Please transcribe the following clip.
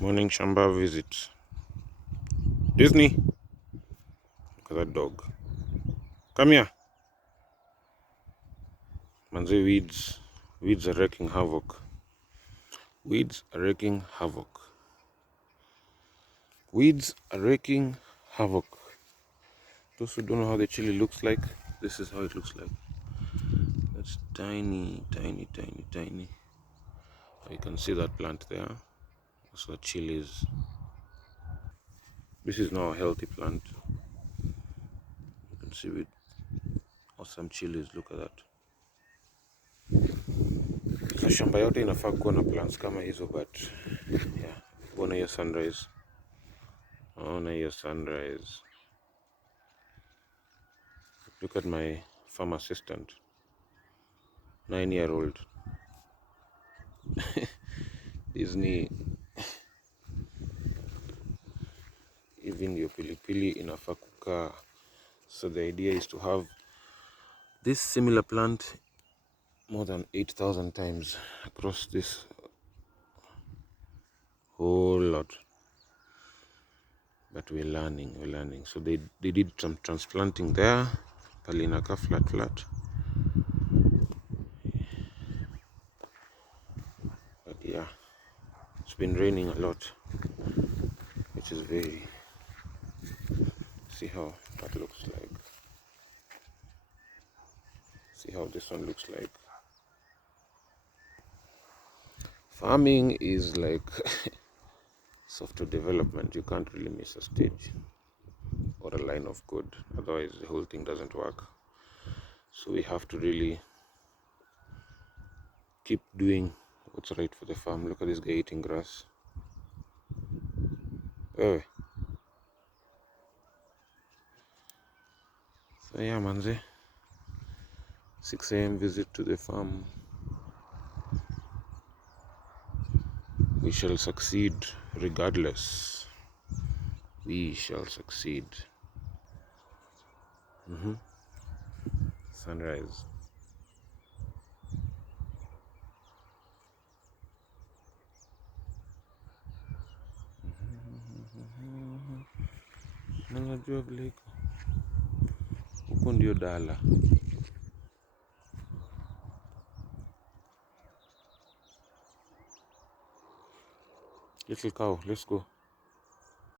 Morning Shamba visit. Disney. Look at that dog. Come here. Manze, weeds. Weeds are wreaking havoc. Weeds are wreaking havoc. Weeds are wreaking havoc. Those who don't know how the chili looks like, this is how it looks like. That's tiny, tiny, tiny, tiny. You can see that plant there. That's what chillis. This is now a healthy plant. You can see with awesome chilies. Look at that. So shamba yote inafaa kuwa na plants kama hizo, but yeah, bona hiyo sunrise. Ona hiyo sunrise. Look at my farm assistant, 9-year-old. Disney. Even your pilipili inafaa kukaa. So the idea is to have this similar plant more than 8,000 times across this whole lot. But we're learning. So they did some transplanting there. Palinaka flat. But yeah, it's been raining a lot, which is very, see how that looks like. See how this one looks like. Farming is like software development. You can't really miss a stage or a line of code, otherwise the whole thing doesn't work. So we have to really keep doing what's right for the farm. Look at this guy eating grass. Oh. So yeah, manze, 6 a.m. visit to the farm. We shall succeed regardless. We shall succeed. Sunrise. Najua vile iko huko, ndio dala. Little cow, let's go.